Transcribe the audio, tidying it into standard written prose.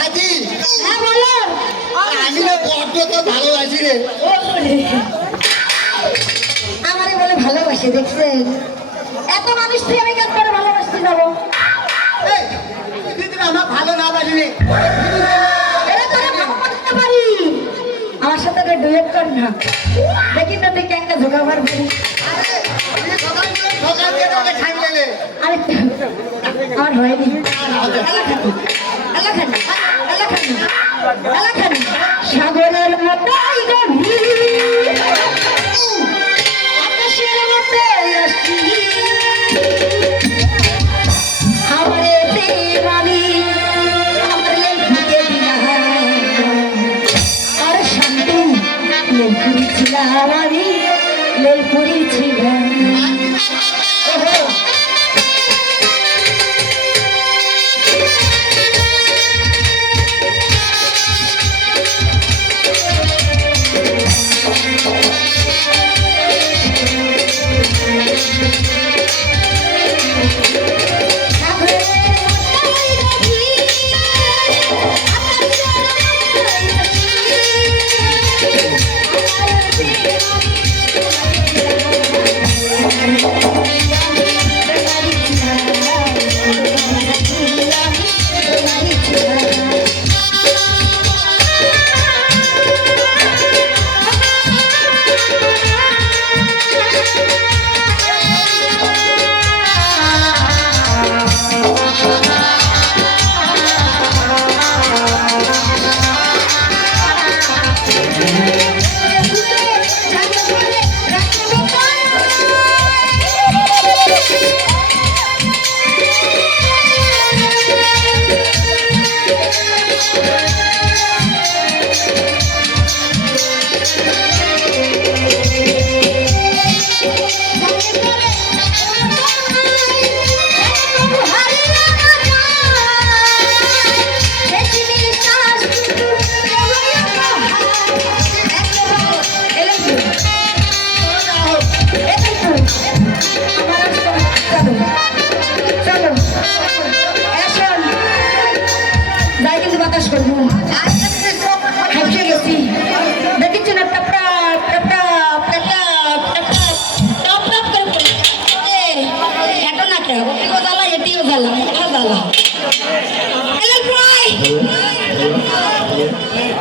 সাথী হ্যাঁ বলো। আমি না বড্ড তো ভালোবাসি রে। আমারে বলে ভালোবাসে, দেখছেন? এত মানুষ থেকে আমি কেন করে ভালোবাসতে যাবো? এই, তুই তো আমার ভালো না বাসিনি। এটা তো আমি ভালো করতে পারি। আমার সাথে একটা ডুয়েট কর না, দেখি তো তুই কেন ঝোঁকা মারবি। আরে, তুই সকাল থেকে তোকে ছাড়লে। আরে আমার হয়নি। এলাখানি এলাখানি এলাখানি এলাখানি সাগরের মতোই গভীর, আকাশের মতোই অস্থির, আমারে প্রেম আমি আমার লেখকে দিলাম, আর শান্তি লেখুরি ছিলাম আমি, লেখুরি ছিলাম।